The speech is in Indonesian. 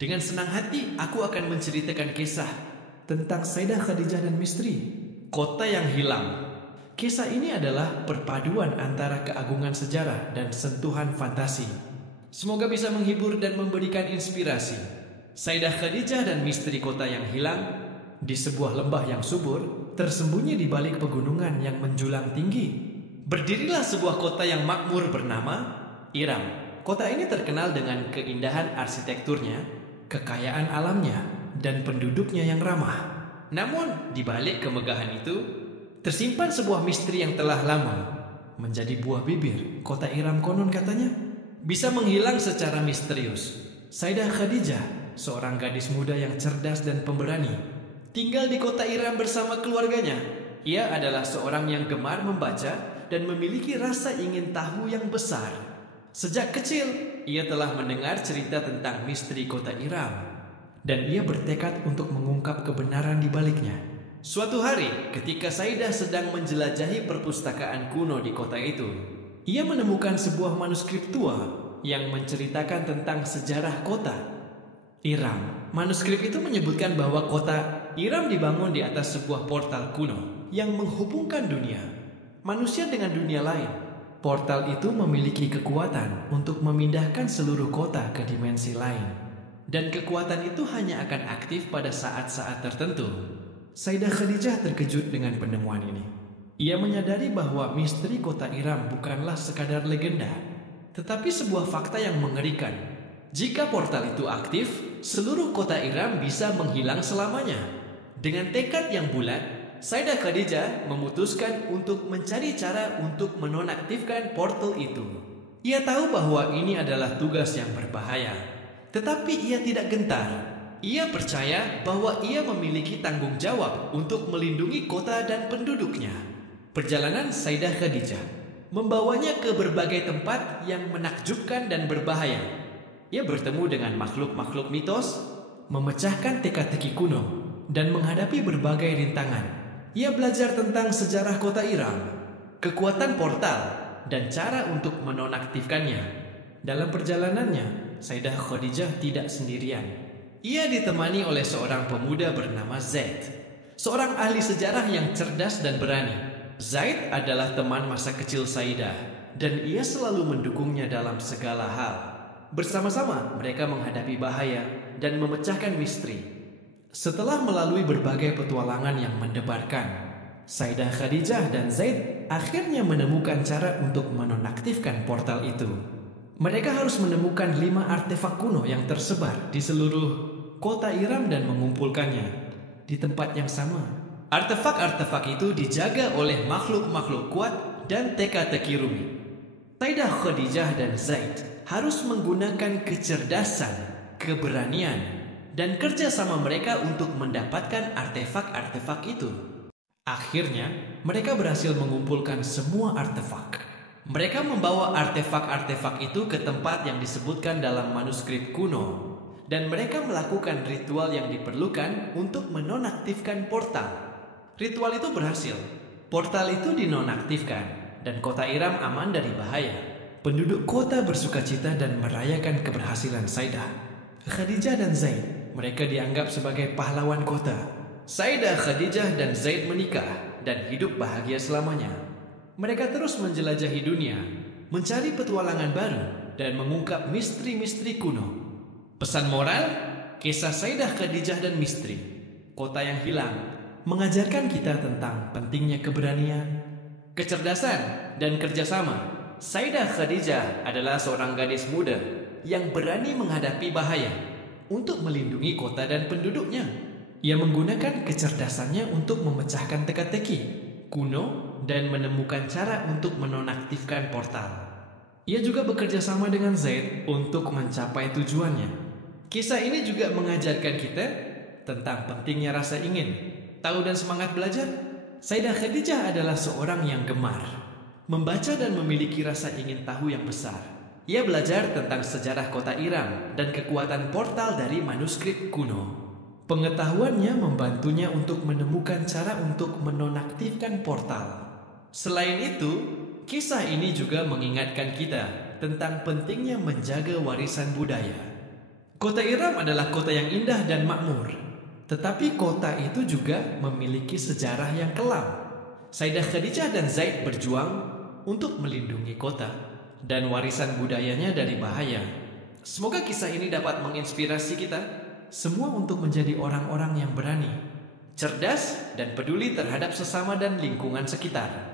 Dengan senang hati, aku akan menceritakan kisah tentang Sayyidah Khadijah dan misteri, kota yang hilang. Kisah ini adalah perpaduan antara keagungan sejarah dan sentuhan fantasi. Semoga bisa menghibur dan memberikan inspirasi. Sayyidah Khadijah dan misteri kota yang hilang. Di sebuah lembah yang subur, tersembunyi di balik pegunungan yang menjulang tinggi, berdirilah sebuah kota yang makmur bernama Iram. Kota ini terkenal dengan keindahan arsitekturnya, kekayaan alamnya, dan penduduknya yang ramah. Namun, di balik kemegahan itu, tersimpan sebuah misteri yang telah lama menjadi buah bibir. Kota Iram konon katanya bisa menghilang secara misterius. Sayyidah Khadijah, seorang gadis muda yang cerdas dan pemberani, tinggal di kota Iram bersama keluarganya. Ia adalah seorang yang gemar membaca dan memiliki rasa ingin tahu yang besar. Sejak kecil, ia telah mendengar cerita tentang misteri kota Iram, dan ia bertekad untuk mengungkap kebenaran di baliknya. Suatu hari, ketika Sayyidah sedang menjelajahi perpustakaan kuno di kota itu, ia menemukan sebuah manuskrip tua yang menceritakan tentang sejarah kota Iram. Manuskrip itu menyebutkan bahwa kota Iram dibangun di atas sebuah portal kuno yang menghubungkan dunia manusia dengan dunia lain. Portal itu memiliki kekuatan untuk memindahkan seluruh kota ke dimensi lain, dan kekuatan itu hanya akan aktif pada saat-saat tertentu. Sayyidah Khadijah terkejut dengan penemuan ini. Ia menyadari bahwa misteri kota Iram bukanlah sekadar legenda, tetapi sebuah fakta yang mengerikan. Jika portal itu aktif, seluruh kota Iram bisa menghilang selamanya. Dengan tekad yang bulat, Sayyidah Khadijah memutuskan untuk mencari cara untuk menonaktifkan portal itu. Ia tahu bahwa ini adalah tugas yang berbahaya, tetapi ia tidak gentar. Ia percaya bahwa ia memiliki tanggung jawab untuk melindungi kota dan penduduknya. Perjalanan Sayyidah Khadijah membawanya ke berbagai tempat yang menakjubkan dan berbahaya. Ia bertemu dengan makhluk-makhluk mitos, memecahkan teka-teki kuno, dan menghadapi berbagai rintangan. Ia belajar tentang sejarah kota Iram, kekuatan portal, dan cara untuk menonaktifkannya. Dalam perjalanannya, Sayyidah Khadijah tidak sendirian. Ia ditemani oleh seorang pemuda bernama Zaid, seorang ahli sejarah yang cerdas dan berani. Zaid adalah teman masa kecil Sayyidah, dan ia selalu mendukungnya dalam segala hal. Bersama-sama, mereka menghadapi bahaya dan memecahkan misteri. Setelah melalui berbagai petualangan yang mendebarkan, Sayyidah Khadijah dan Zaid akhirnya menemukan cara untuk menonaktifkan portal itu. Mereka harus menemukan 5 artefak kuno yang tersebar di seluruh kota Iram dan mengumpulkannya di tempat yang sama. Artefak-artefak itu dijaga oleh makhluk-makhluk kuat dan teka-teki rumit. Sayyidah Khadijah dan Zaid harus menggunakan kecerdasan, keberanian, dan kerjasama mereka untuk mendapatkan artefak-artefak itu. Akhirnya, mereka berhasil mengumpulkan semua artefak. Mereka membawa artefak-artefak itu ke tempat yang disebutkan dalam manuskrip kuno, dan mereka melakukan ritual yang diperlukan untuk menonaktifkan portal. Ritual itu berhasil. Portal itu dinonaktifkan, dan kota Iram aman dari bahaya. Penduduk kota bersukacita dan merayakan keberhasilan Sayyidah Khadijah dan Zaid. Mereka dianggap sebagai pahlawan kota. Sayyidah Khadijah dan Zaid menikah dan hidup bahagia selamanya. Mereka terus menjelajahi dunia, mencari petualangan baru, dan mengungkap misteri-misteri kuno. Pesan moral, kisah Sayyidah Khadijah dan misteri kota yang hilang mengajarkan kita tentang pentingnya keberanian, kecerdasan, dan kerjasama. Sayyidah Khadijah adalah seorang gadis muda yang berani menghadapi bahaya untuk melindungi kota dan penduduknya. Ia menggunakan kecerdasannya untuk memecahkan teka-teki kuno dan menemukan cara untuk menonaktifkan portal. Ia juga bekerja sama dengan Zaid untuk mencapai tujuannya. Kisah ini juga mengajarkan kita tentang pentingnya rasa ingin tahu dan semangat belajar. Sayyidah Khadijah adalah seorang yang gemar membaca dan memiliki rasa ingin tahu yang besar. Ia belajar tentang sejarah kota Iram dan kekuatan portal dari manuskrip kuno. Pengetahuannya membantunya untuk menemukan cara untuk menonaktifkan portal. Selain itu, kisah ini juga mengingatkan kita tentang pentingnya menjaga warisan budaya. Kota Iram adalah kota yang indah dan makmur. Tetapi kota itu juga memiliki sejarah yang kelam. Sayyidah Khadijah dan Zaid berjuang untuk melindungi kota dan warisan budayanya dari bahaya. Semoga kisah ini dapat menginspirasi kita semua untuk menjadi orang-orang yang berani, cerdas, dan peduli terhadap sesama dan lingkungan sekitar.